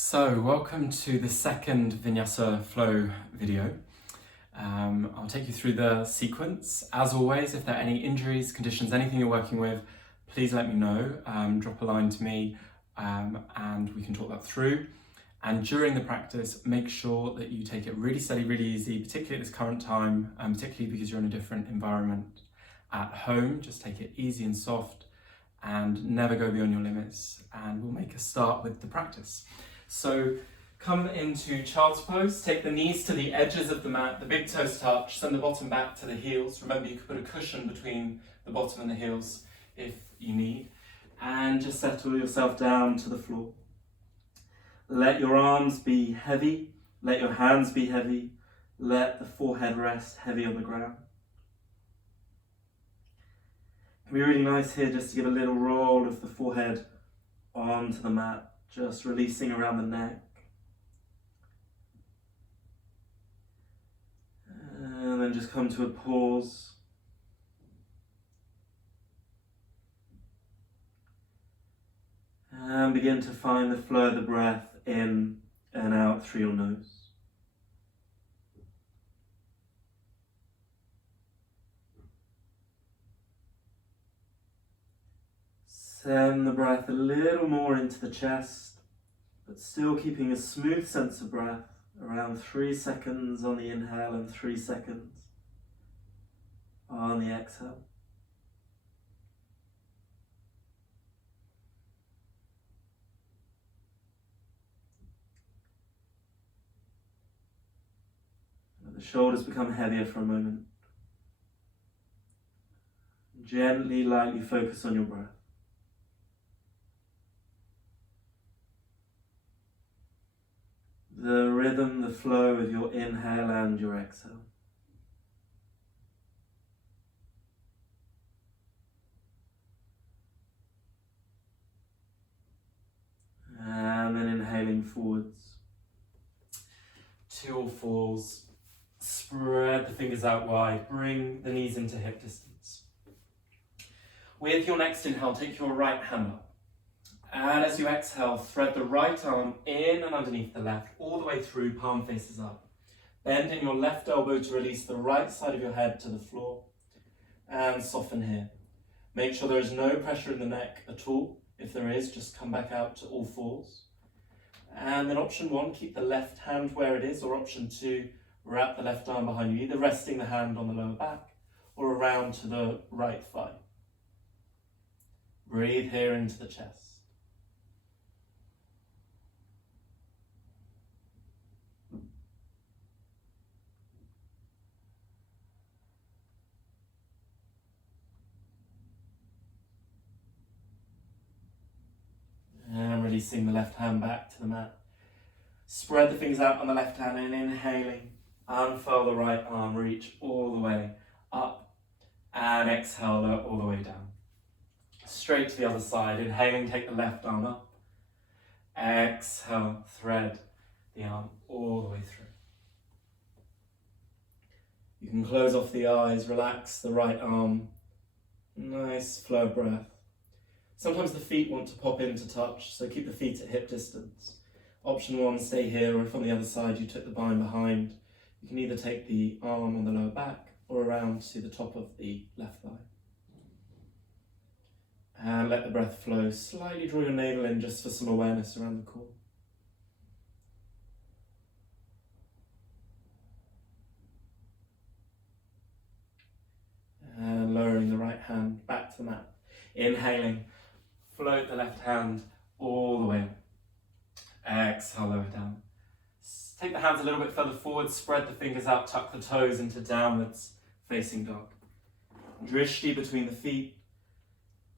So, welcome to the second Vinyasa Flow video. I'll take you through the sequence. As always, if there are any injuries, conditions, anything you're working with, please let me know. Drop a line to me and we can talk that through. And during the practice, make sure that you take it really steady, really easy, particularly at this current time, particularly because you're in a different environment. At home, just take it easy and soft and never go beyond your limits. And we'll make a start with the practice. So come into child's pose, take the knees to the edges of the mat, the big toes touch, send the bottom back to the heels. Remember, you can put a cushion between the bottom and the heels if you need. And just settle yourself down to the floor. Let your arms be heavy, let your hands be heavy, let the forehead rest heavy on the ground. It can be really nice here just to give a little roll of the forehead onto the mat. Just releasing around the neck. And then just come to a pause. And begin to find the flow of the breath in and out through your nose. Send the breath a little more into the chest, but still keeping a smooth sense of breath, around 3 seconds on the inhale and 3 seconds on the exhale. Let the shoulders become heavier for a moment. Gently, lightly focus on your breath. The rhythm, the flow of your inhale and your exhale. And then inhaling forwards. 2 or 4s. Spread the fingers out wide. Bring the knees into hip distance. With your next inhale, take your right hand up. And as you exhale, thread the right arm in and underneath the left, all the way through, palm faces up. Bend in your left elbow to release the right side of your head to the floor. And soften here. Make sure there is no pressure in the neck at all. If there is, just come back out to all 4s. And then option 1, keep the left hand where it is, or option 2, wrap the left arm behind you, either resting the hand on the lower back or around to the right thigh. Breathe here into the chest. And releasing the left hand back to the mat. Spread the fingers out on the left hand and inhaling. Unfurl the right arm, reach all the way up. And exhale, lower all the way down. Straight to the other side. Inhaling, take the left arm up. Exhale, thread the arm all the way through. You can close off the eyes, relax the right arm. Nice flow of breath. Sometimes the feet want to pop in to touch, so keep the feet at hip distance. Option 1, stay here, or if on the other side you took the bind behind, you can either take the arm on the lower back or around to the top of the left thigh. And let the breath flow. Slightly draw your navel in just for some awareness around the core. And lowering the right hand back to the mat. Inhaling. Float the left hand all the way up. Exhale, lower down. Take the hands a little bit further forward, spread the fingers out, tuck the toes into downwards facing dog. Drishti between the feet,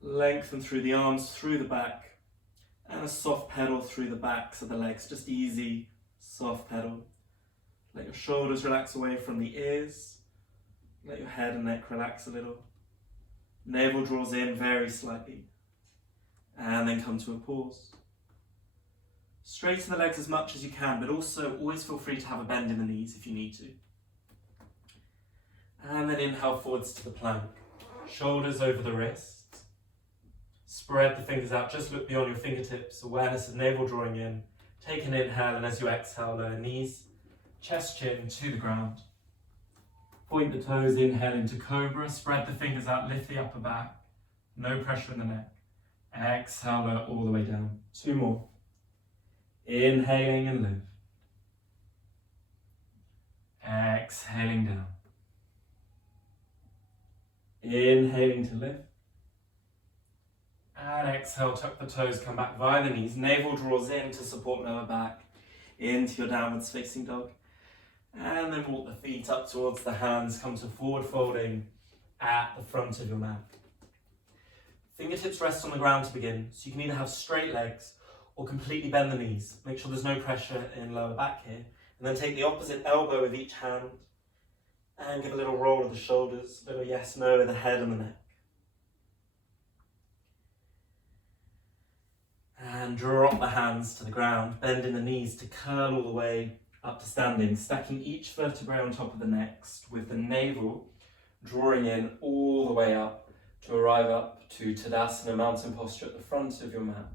lengthen through the arms, through the back, and a soft pedal through the backs of the legs. Just easy, soft pedal. Let your shoulders relax away from the ears. Let your head and neck relax a little. Navel draws in very slightly. And then come to a pause. Straighten the legs as much as you can, but also always feel free to have a bend in the knees if you need to. And then inhale forwards to the plank. Shoulders over the wrists. Spread the fingers out, just look beyond your fingertips, awareness of navel drawing in, Take an inhale, and as you exhale, lower knees, chest, chin to the ground. Point the toes, inhale into cobra, spread the fingers out, lift the upper back. No pressure in the neck. Exhale, lower all the way down. 2 more. Inhaling and lift. Exhaling down. Inhaling to lift. And exhale, tuck the toes, come back via the knees. Navel draws in to support lower back. Into your downwards facing dog. And then walk the feet up towards the hands. Come to forward folding at the front of your mat. Fingertips rest on the ground to begin. So you can either have straight legs or completely bend the knees. Make sure there's no pressure in lower back here. And then take the opposite elbow with each hand. And give a little roll of the shoulders. A little yes, no with the head and the neck. And drop the hands to the ground, bending the knees to curl all the way up to standing, stacking each vertebrae on top of the next, with the navel drawing in all the way up to arrive up to Tadasana, mountain posture at the front of your mat.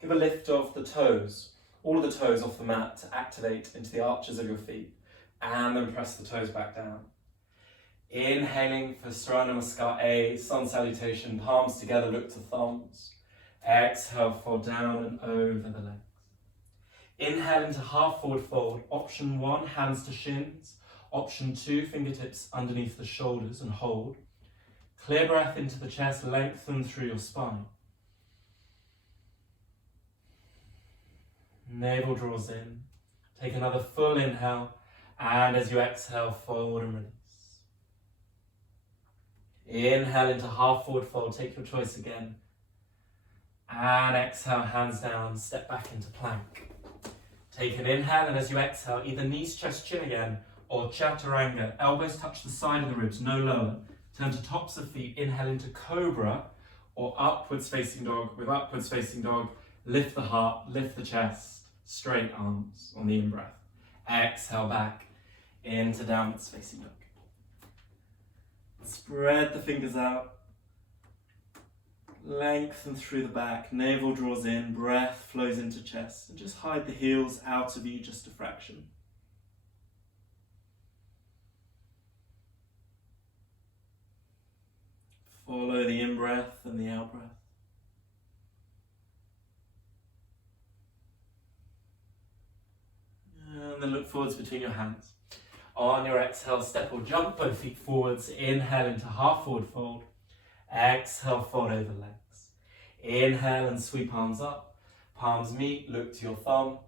Give a lift of the toes, all of the toes off the mat to activate into the arches of your feet, and then press the toes back down. Inhaling for Surya Namaskar A, sun salutation, palms together, look to thumbs. Exhale, fold down and over the legs. Inhale into half forward fold. Option 1, hands to shins. Option 2, fingertips underneath the shoulders and hold. Clear breath into the chest, lengthen through your spine. Navel draws in. Take another full inhale, and as you exhale, forward and release. Inhale into half forward fold, take your choice again. And exhale, hands down, step back into plank. Take an inhale, and as you exhale, either knees, chest, chin again, or chaturanga. Elbows touch the side of the ribs, no lower. Turn to tops of feet, inhale into cobra, or upwards facing dog. With upwards facing dog, lift the heart, lift the chest, straight arms on the in-breath. Exhale back into downwards facing dog. Spread the fingers out. Lengthen through the back, navel draws in, breath flows into chest, and just hide the heels out of you just a fraction. Follow the in-breath and the out-breath. And then look forwards between your hands. On your exhale, step or jump both feet forwards, inhale into half forward fold. Exhale, fold over legs. Inhale and sweep arms up. Palms meet, look to your thumbs.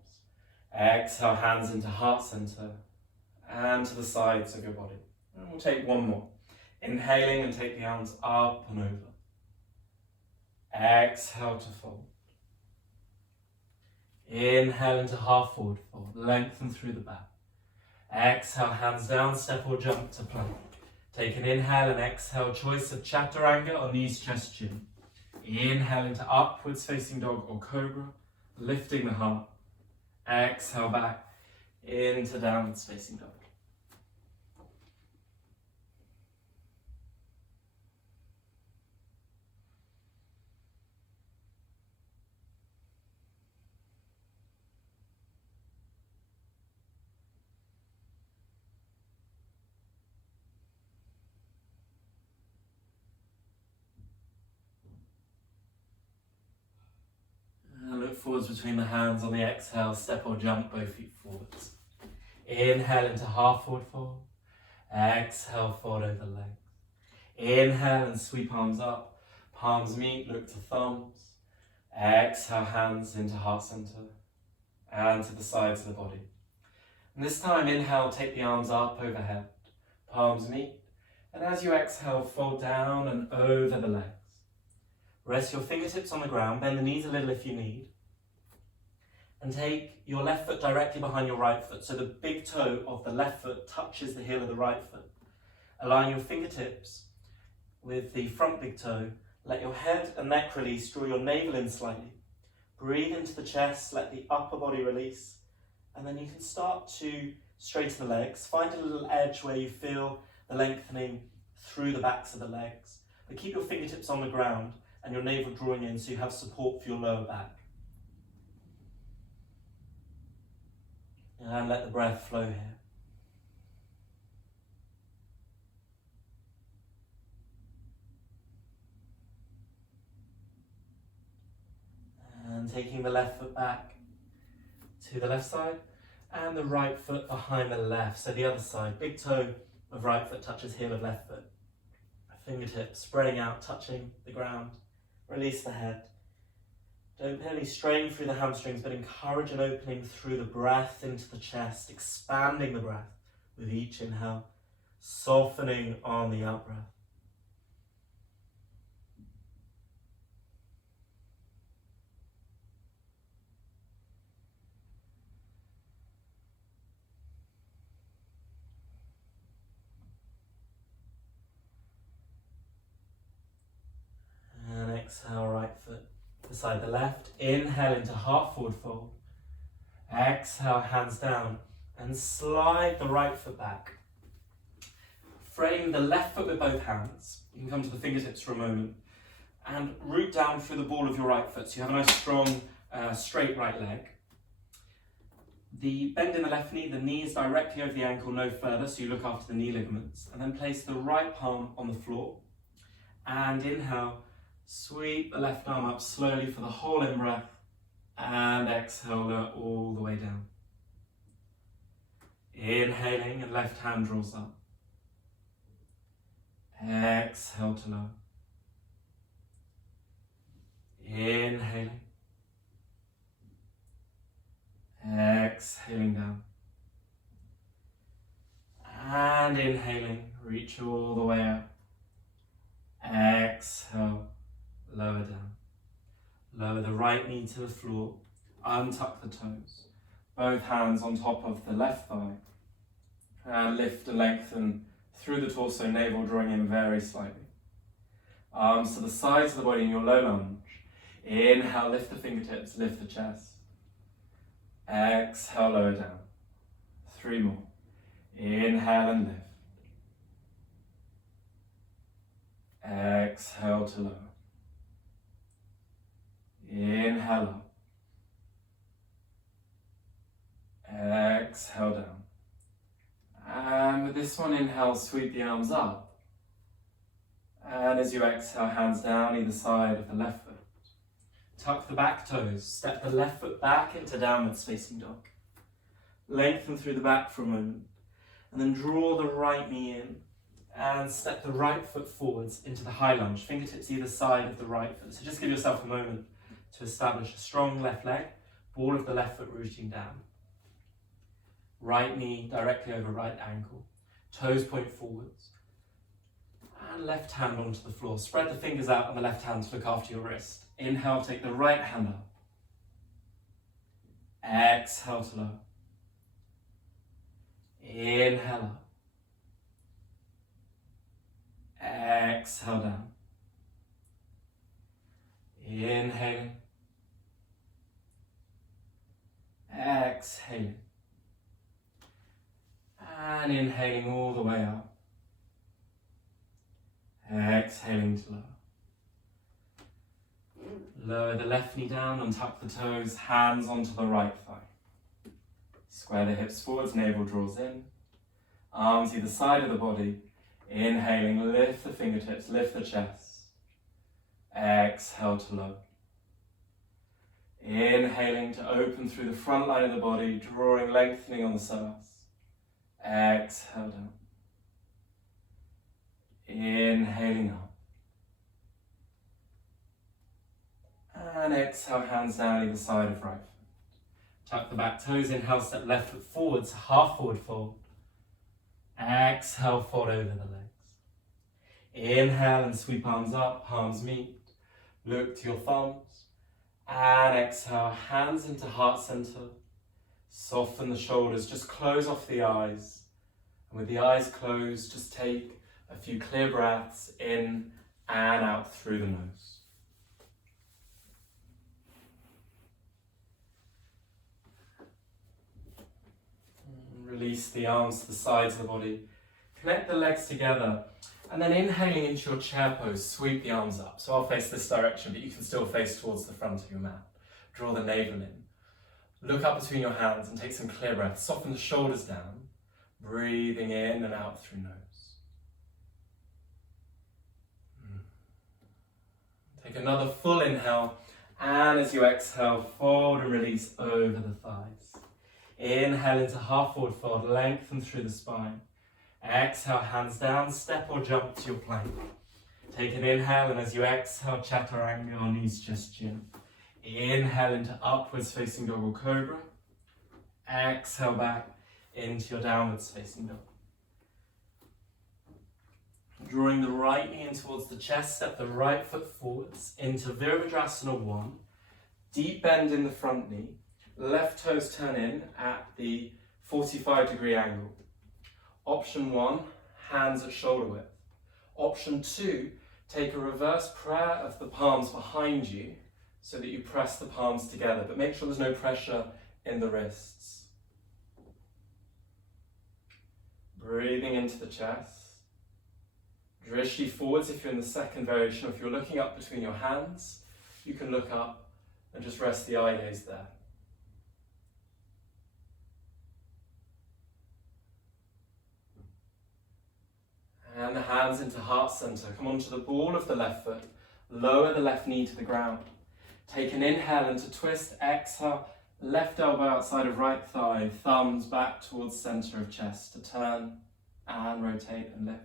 Exhale, hands into heart center and to the sides of your body. And we'll take 1 more. Inhaling and take the arms up and over. Exhale to fold. Inhale into half forward fold. Lengthen through the back. Exhale, hands down, step or jump to plank. Take an inhale and exhale, choice of chaturanga or knees, chest, chin. Inhale into upwards facing dog or cobra, lifting the heart. Exhale back into downwards facing dog. Forwards between the hands on the exhale, step or jump both feet forwards. Inhale into half forward fold. Exhale, fold over legs. Inhale and sweep arms up. Palms meet, look to thumbs. Exhale, hands into heart center and to the sides of the body. And this time, inhale, take the arms up overhead. Palms meet. And as you exhale, fold down and over the legs. Rest your fingertips on the ground, bend the knees a little if you need. And take your left foot directly behind your right foot, so the big toe of the left foot touches the heel of the right foot. Align your fingertips with the front big toe. Let your head and neck release, draw your navel in slightly. Breathe into the chest, let the upper body release. And then you can start to straighten the legs. Find a little edge where you feel the lengthening through the backs of the legs. But keep your fingertips on the ground and your navel drawing in so you have support for your lower back. And let the breath flow here. And taking the left foot back to the left side and the right foot behind the left. So the other side, big toe of right foot touches heel of left foot. Fingertips spreading out, touching the ground. Release the head. Don't put any strain through the hamstrings, but encourage an opening through the breath into the chest, expanding the breath with each inhale, softening on the out breath. And exhale, right foot beside the left. Inhale into half forward fold. Exhale, hands down. And slide the right foot back. Frame the left foot with both hands. You can come to the fingertips for a moment. And root down through the ball of your right foot. So you have a nice strong, straight right leg. The bend in the left knee, the knee is directly over the ankle, no further, so you look after the knee ligaments. And then place the right palm on the floor. And inhale, sweep the left arm up slowly for the whole in-breath. And exhale, lower all the way down. Inhaling and left hand draws up. Exhale to lower. Inhaling. Exhaling down. And inhaling, reach all the way up. Exhale, lower down. Lower the right knee to the floor. Untuck the toes. Both hands on top of the left thigh. And lift and lengthen through the torso, navel drawing in very slightly. Arms to the sides of the body in your low lunge. Inhale, lift the fingertips, lift the chest. Exhale, lower down. 3 more. Inhale and lift. Exhale to lower. Inhale up. Exhale down. And with this one, inhale, sweep the arms up. And as you exhale, hands down either side of the left foot. Tuck the back toes, step the left foot back into downward facing dog. Lengthen through the back for a moment. And then draw the right knee in. And step the right foot forwards into the high lunge, fingertips either side of the right foot. So just give yourself a moment to establish a strong left leg, ball of the left foot rooting down. Right knee directly over right ankle, toes point forwards. And left hand onto the floor. Spread the fingers out on the left hand to look after your wrist. Inhale, take the right hand up. Exhale to lower. Inhale up. Exhale down. Inhaling. Exhaling. And inhaling all the way up. Exhaling to lower. Lower the left knee down, untuck the toes, hands onto the right thigh. Square the hips forwards, navel draws in. Arms either side of the body. Inhaling, lift the fingertips, lift the chest. Exhale to lower. Inhaling to open through the front line of the body, drawing, lengthening on the psoas. Exhale down. Inhaling up. And exhale, hands down either side of right foot. Tuck the back toes, inhale, step left foot forwards, half forward fold. Exhale, fold over the legs. Inhale and sweep arms up, palms meet. Look to your thumbs. And exhale, hands into heart center. Soften the shoulders, just close off the eyes. And with the eyes closed, just take a few clear breaths in and out through the nose. Release the arms to the sides of the body. Connect the legs together. And then inhaling into your chair pose, sweep the arms up. So I'll face this direction, but you can still face towards the front of your mat. Draw the navel in. Look up between your hands and take some clear breath. Soften the shoulders down, breathing in and out through nose. Take another full inhale, and as you exhale, fold and release over the thighs. Inhale into half forward fold, lengthen through the spine. Exhale, hands down, step or jump to your plank. Take an inhale, and as you exhale, chaturanga, or knees just chin. Inhale into upwards facing dog or cobra. Exhale back into your downwards facing dog. Drawing the right knee in towards the chest, step the right foot forwards into Virabhadrasana 1. Deep bend in the front knee. Left toes turn in at the 45-degree angle. Option 1, hands at shoulder width. Option 2, take a reverse prayer of the palms behind you so that you press the palms together, but make sure there's no pressure in the wrists. Breathing into the chest. Drishti forwards if you're in the second variation. If you're looking up between your hands, you can look up and just rest the eye gaze there. And the hands into heart center. Come onto the ball of the left foot. Lower the left knee to the ground. Take an inhale and to twist. Exhale. Left elbow outside of right thigh. Thumbs back towards center of chest to turn and rotate and lift.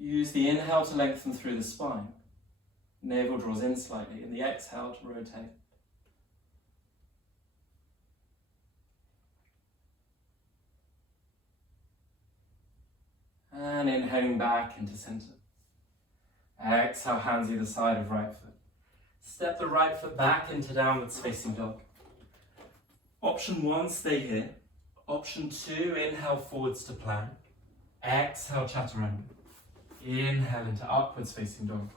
Use the inhale to lengthen through the spine. Navel draws in slightly, and the exhale to rotate. And inhaling back into center. Exhale, hands either side of right foot. Step the right foot back into downwards facing dog. Option 1, stay here. Option 2, inhale forwards to plank. Exhale, chaturanga. Inhale into upwards facing dog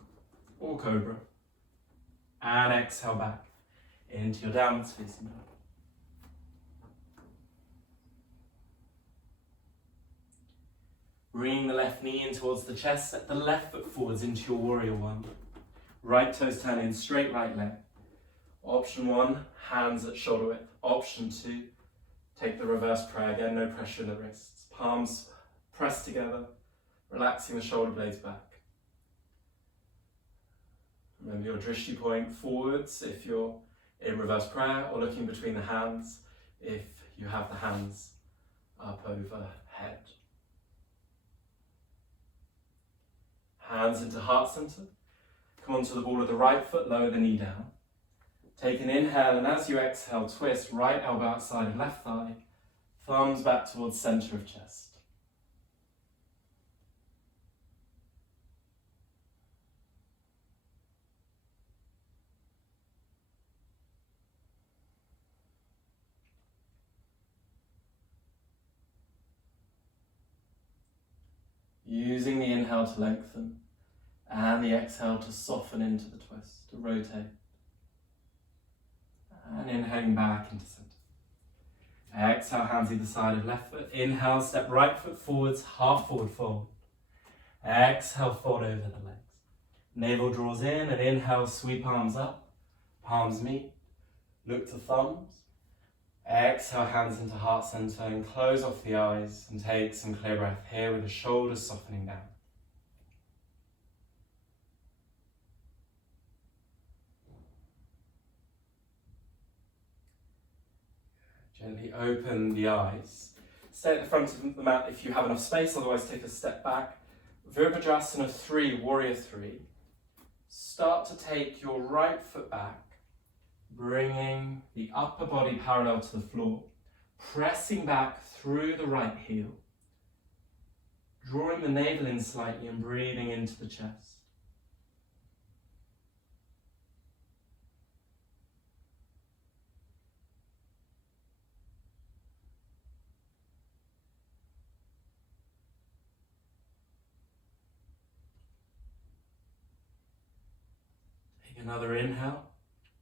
or cobra. And exhale back into your downwards facing dog. Bringing the left knee in towards the chest, set the left foot forwards into your warrior 1. Right toes turn in, straight right leg. Option 1, hands at shoulder width. Option 2, take the reverse prayer. Again, no pressure in the wrists. Palms pressed together, relaxing the shoulder blades back. Remember your drishti point forwards if you're in reverse prayer, or looking between the hands if you have the hands up overhead. Hands into heart center. Come onto the ball of the right foot, lower the knee down. Take an inhale, and as you exhale, twist right elbow outside of left thigh, thumbs back towards center of chest. Using the inhale to lengthen and the exhale to soften into the twist, to rotate. And inhaling back into center. Exhale, hands either side of left foot. Inhale, step right foot forwards, half forward fold. Exhale, fold over the legs. Navel draws in, and inhale, sweep arms up. Palms meet. Look to thumbs. Exhale, hands into heart center, and close off the eyes and take some clear breath here with the shoulders softening down. Gently open the eyes. Stay at the front of the mat if you have enough space, otherwise take a step back. Virabhadrasana 3, Warrior 3. Start to take your right foot back, bringing the upper body parallel to the floor, pressing back through the right heel, drawing the navel in slightly and breathing into the chest. Take another inhale.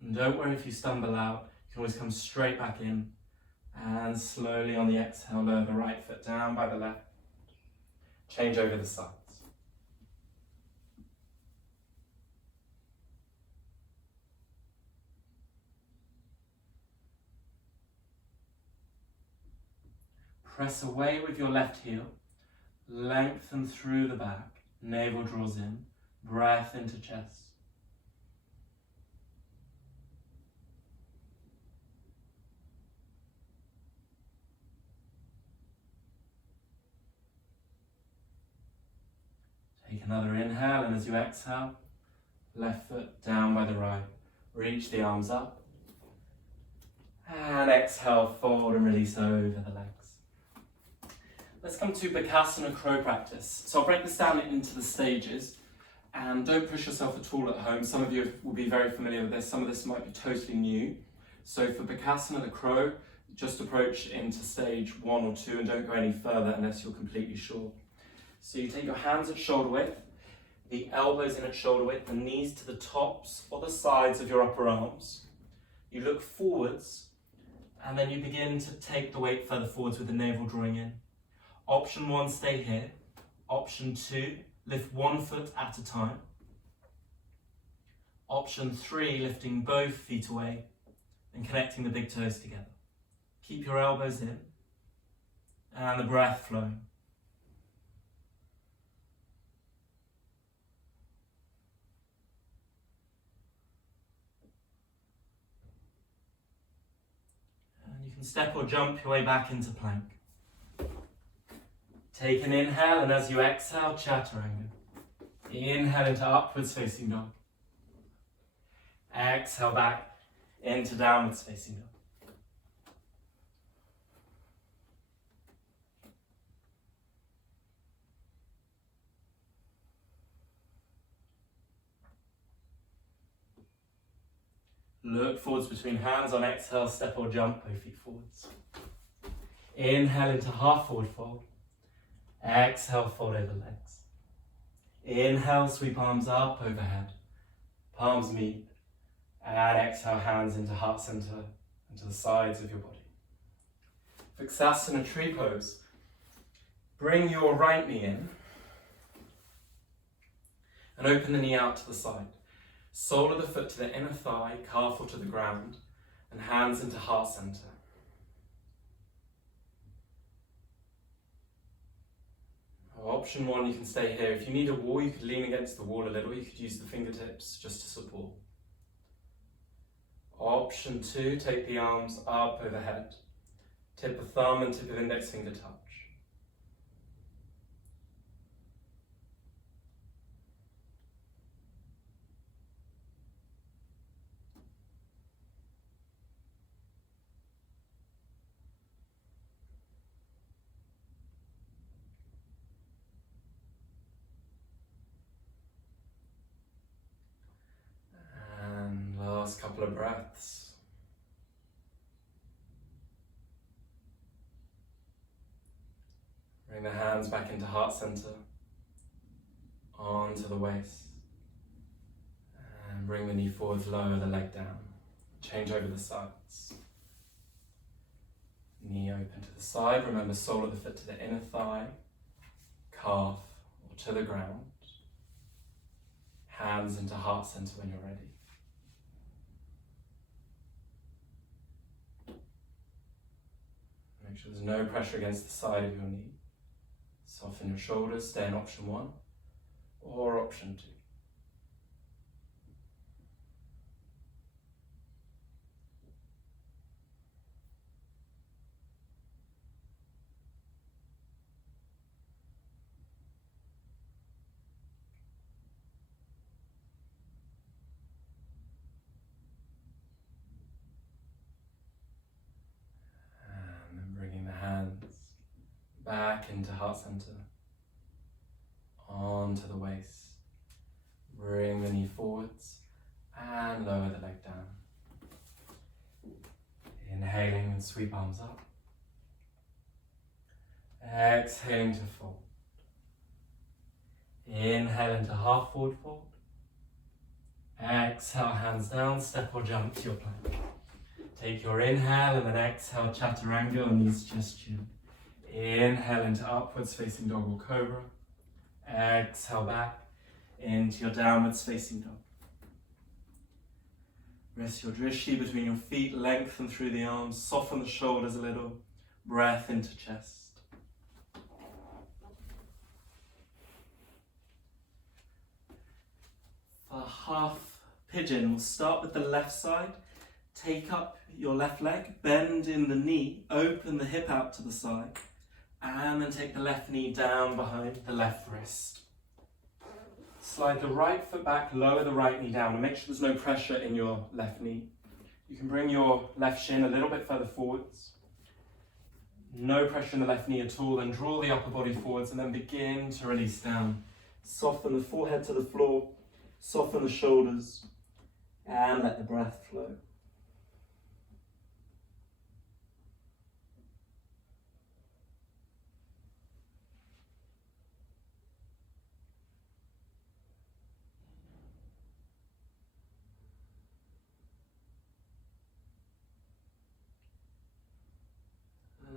And don't worry if you stumble out, you can always come straight back in, and slowly on the exhale, lower the right foot down by the left. Change over the sides. Press away with your left heel, lengthen through the back, navel draws in, breath into chest. Take another inhale, and as you exhale, left foot down by the right, reach the arms up, and exhale, fold and release over the legs. Let's come to Bakasana Crow practice. So I'll break this down into the stages, and don't push yourself at all at home. Some of you will be very familiar with this, some of this might be totally new. So for Bakasana the Crow, just approach into stage 1 or 2 and don't go any further unless you're completely sure. So you take your hands at shoulder width, the elbows in at shoulder width, the knees to the tops or the sides of your upper arms. You look forwards, and then you begin to take the weight further forwards with the navel drawing in. Option 1, stay here. Option 2, lift one foot at a time. Option 3, lifting both feet away and connecting the big toes together. Keep your elbows in and the breath flowing. You can step or jump your way back into plank. Take an inhale, and as you exhale, chaturanga. Inhale into upwards facing dog. Exhale back into downwards facing dog. Look forwards between hands. On exhale, step or jump, both feet forwards. Inhale into half forward fold. Exhale, fold over legs. Inhale, sweep arms up overhead. Palms meet. And exhale, hands into heart center, into the sides of your body. Vinyasa tree pose. Bring your right knee in. And open the knee out to the side. Sole of the foot to the inner thigh, calf or to the ground, and hands into heart center. Option 1, you can stay here. If you need a wall, you could lean against the wall a little. You could use the fingertips just to support. Option 2, take the arms up overhead. Tip of thumb and tip of index finger touch. Last couple of breaths. Bring the hands back into heart center, onto the waist, and bring the knee forwards, lower the leg down. Change over the sides. Knee open to the side. Remember, sole of the foot to the inner thigh, calf or to the ground. Hands into heart center when you're ready. Make sure there's no pressure against the side of your knee. Soften your shoulders, stay in option 1 or option 2. Back into heart center, onto the waist. Bring the knee forwards and lower the leg down. Inhaling and sweep arms up. Exhaling to fold. Inhale into half forward fold. Exhale, hands down, step or jump to your plank. Take your inhale and then exhale, chaturanga or knees just chin. Inhale into upwards facing dog or cobra. Exhale back into your downwards facing dog. Rest your drishti between your feet, lengthen through the arms, soften the shoulders a little. Breath into chest. half pigeon. We'll start with the left side. Take up your left leg, bend in the knee, open the hip out to the side, and then take the left knee down behind the left wrist. Slide the right foot back, lower the right knee down, and make sure there's no pressure in your left knee. You can bring your left shin a little bit further forwards. No pressure in the left knee at all, then draw the upper body forwards and then begin to release down. Soften the forehead to the floor, soften the shoulders, and let the breath flow.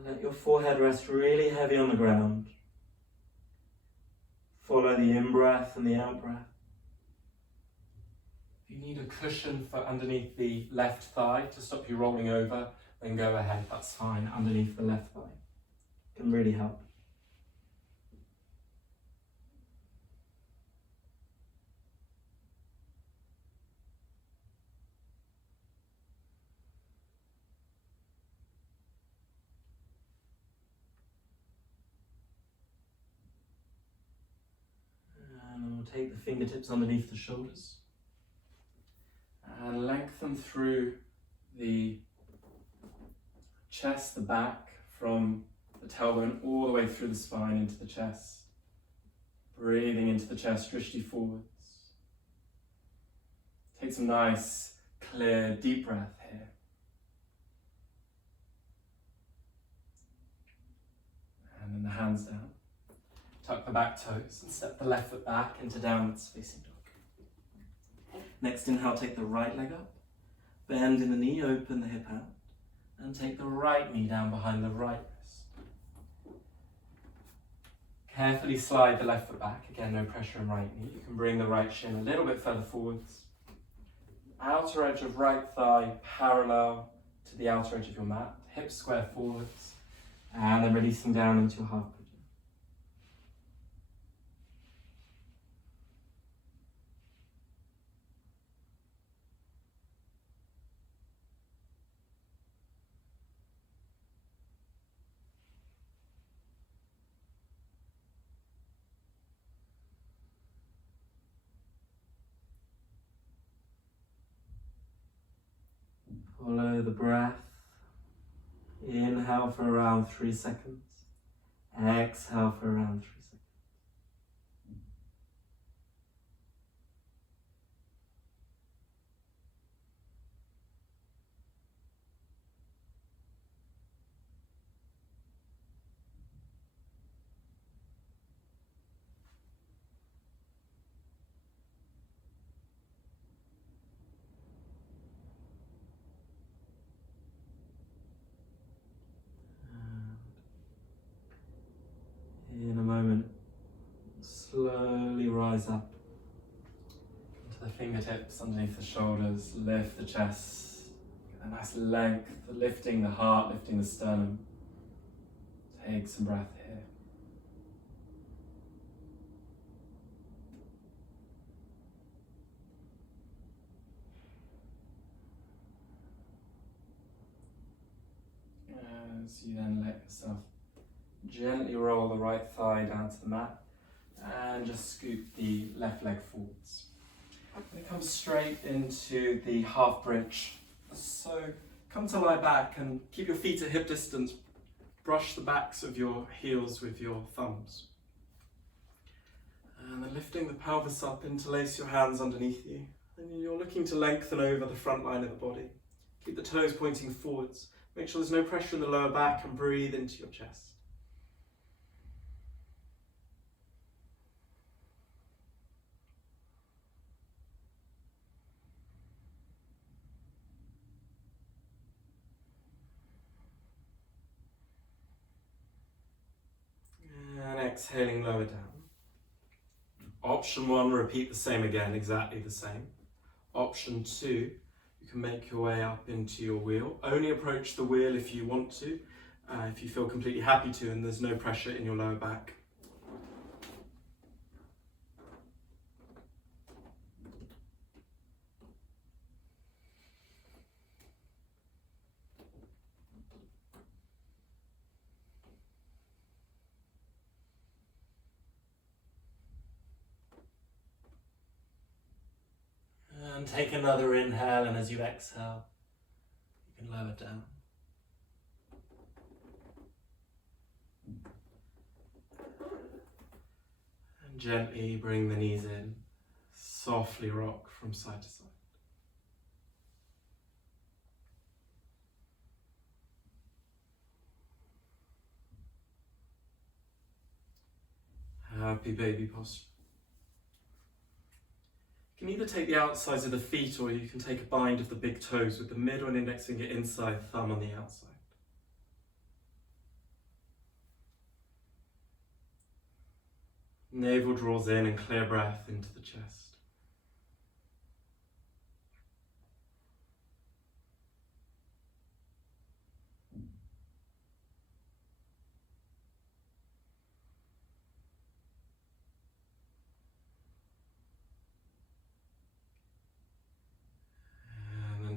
Let your forehead rest really heavy on the ground. Follow the in-breath and the out-breath. If you need a cushion for underneath the left thigh to stop you rolling over, then go ahead, that's fine, underneath the left thigh. It can really help. Take the fingertips underneath the shoulders and lengthen through the chest, the back, from the tailbone all the way through the spine into the chest. Breathing into the chest, drishti forwards. Take some nice, clear, deep breath here. And then the hands down. Tuck the back toes and step the left foot back into downwards facing dog. Next inhale, take the right leg up, bend in the knee, open the hip out, and take the right knee down behind the right wrist. Carefully slide the left foot back, again no pressure in right knee. You can bring the right shin a little bit further forwards. Outer edge of right thigh parallel to the outer edge of your mat, hips square forwards, and then releasing down into your half pigeon. Follow the breath. Inhale for around 3 seconds. Exhale for around 3 seconds. In a moment, slowly rise up into the fingertips underneath the shoulders, lift the chest, get a nice length, lifting the heart, lifting the sternum. Take some breath here. As you then let yourself gently roll the right thigh down to the mat and just scoop the left leg forwards. And come straight into the half bridge. So come to lie back and keep your feet at hip distance. Brush the backs of your heels with your thumbs. And then lifting the pelvis up, interlace your hands underneath you. And you're looking to lengthen over the front line of the body. Keep the toes pointing forwards. Make sure there's no pressure in the lower back and breathe into your chest. And exhaling, lower down. Option 1, repeat the same again, exactly the same. Option 2, you can make your way up into your wheel. Only approach the wheel if you want to, if you feel completely happy to and there's no pressure in your lower back. And take another inhale, and as you exhale, you can lower down. And gently bring the knees in. Softly rock from side to side. Happy baby posture. You can either take the outsides of the feet or you can take a bind of the big toes with the middle and index finger inside, thumb on the outside. Navel draws in and clear breath into the chest.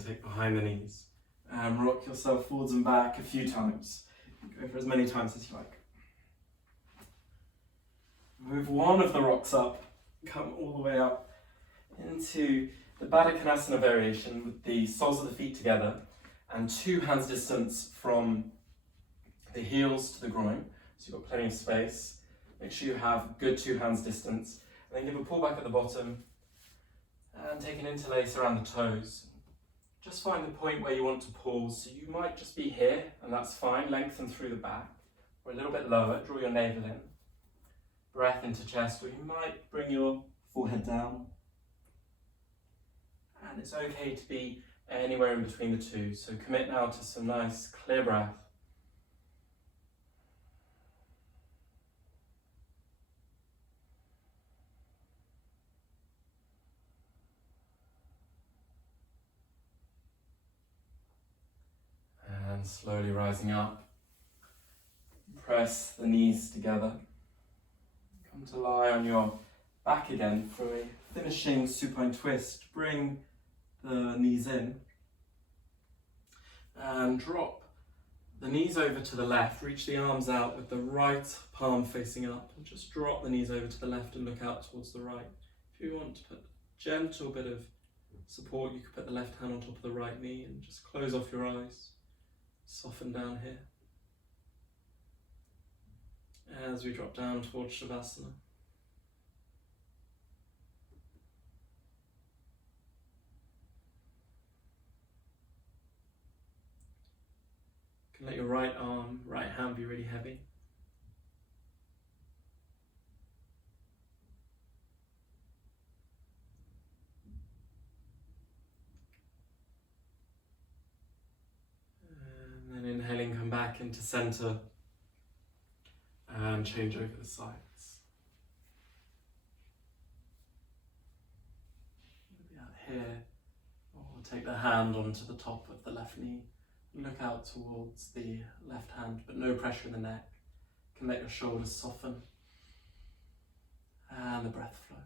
Take behind the knees and rock yourself forwards and back a few times. Go for as many times as you like. Move one of the rocks up, come all the way up into the Baddha Konasana variation with the soles of the feet together and 2 hands distance from the heels to the groin. So you've got plenty of space. Make sure you have good 2 hands distance. And then give a pull back at the bottom and take an interlace around the toes. Just find the point where you want to pause. So you might just be here, and that's fine. Lengthen through the back, or a little bit lower. Draw your navel in. Breath into chest, or you might bring your forehead down. And it's okay to be anywhere in between the two. So commit now to some nice, clear breath. And slowly rising up, press the knees together. Come to lie on your back again for a finishing supine twist. Bring the knees in and drop the knees over to the left. Reach the arms out with the right palm facing up and just drop the knees over to the left and look out towards the right. If you want to put a gentle bit of support, you could put the left hand on top of the right knee and just close off your eyes. Soften down here as we drop down towards Shavasana. You can let your right arm, right hand be really heavy. Inhaling, come back into center and change over the sides. Maybe out here, or take the hand onto the top of the left knee. Look out towards the left hand, but no pressure in the neck. You can let your shoulders soften and the breath flow.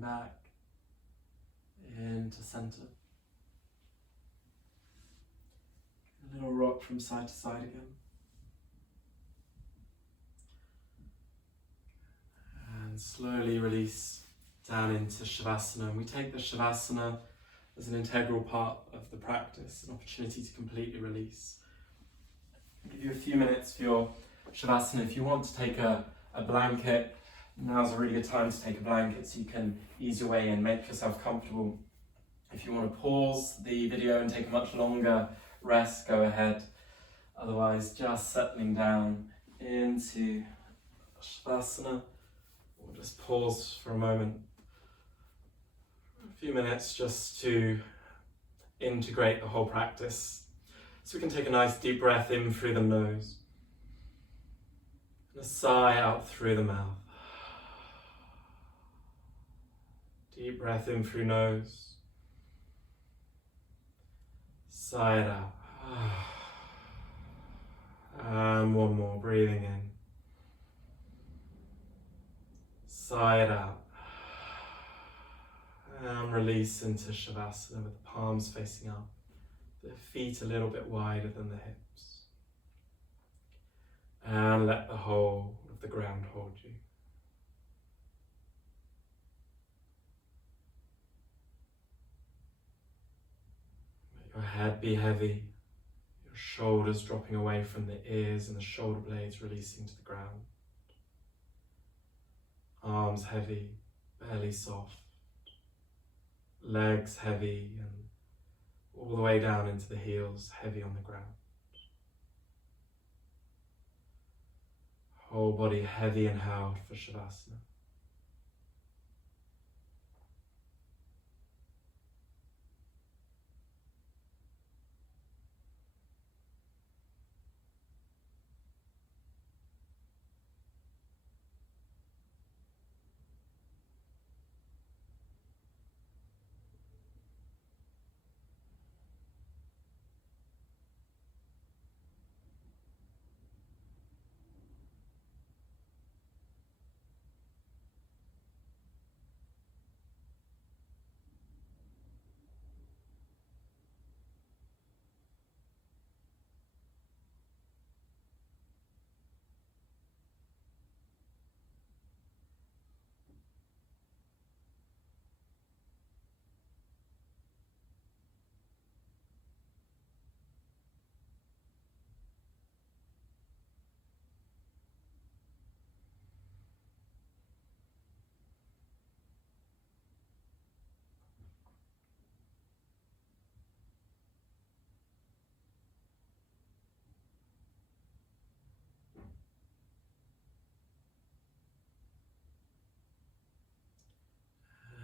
Back into center. A little rock from side to side again. And slowly release down into Shavasana. And we take the Shavasana as an integral part of the practice, an opportunity to completely release. I'll give you a few minutes for your Shavasana. If you want to take a blanket, now's a really good time to take a blanket so you can ease your way in, make yourself comfortable. If you want to pause the video and take a much longer rest, go ahead. Otherwise, just settling down into Shavasana, or just pause for a moment. A few minutes just to integrate the whole practice. So we can take a nice deep breath in through the nose and a sigh out through the mouth. Deep breath in through nose. Sigh it out. And one more, breathing in. Sigh it out. And release into Shavasana with the palms facing up, the feet a little bit wider than the hips. And let the whole of the ground hold you. Let your head be heavy, your shoulders dropping away from the ears and the shoulder blades releasing to the ground. Arms heavy, belly soft, legs heavy and all the way down into the heels, heavy on the ground. Whole body heavy and held for Shavasana.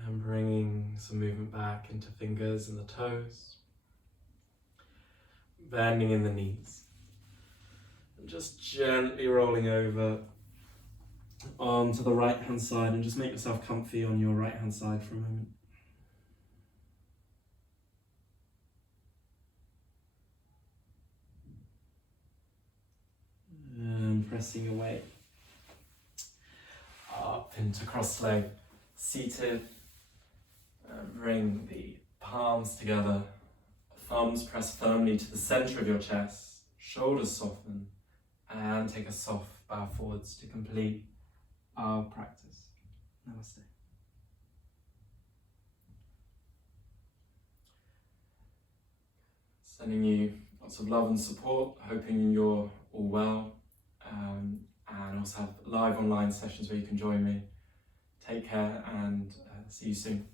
And bringing some movement back into fingers and the toes. Bending in the knees. And just gently rolling over onto the right hand side and just make yourself comfy on your right hand side for a moment. And pressing your way up into cross leg, seated. And bring the palms together, thumbs press firmly to the center of your chest, shoulders soften, and take a soft bow forwards to complete our practice. Namaste. Sending you lots of love and support, hoping you're all well, and also have live online sessions where you can join me. Take care and see you soon.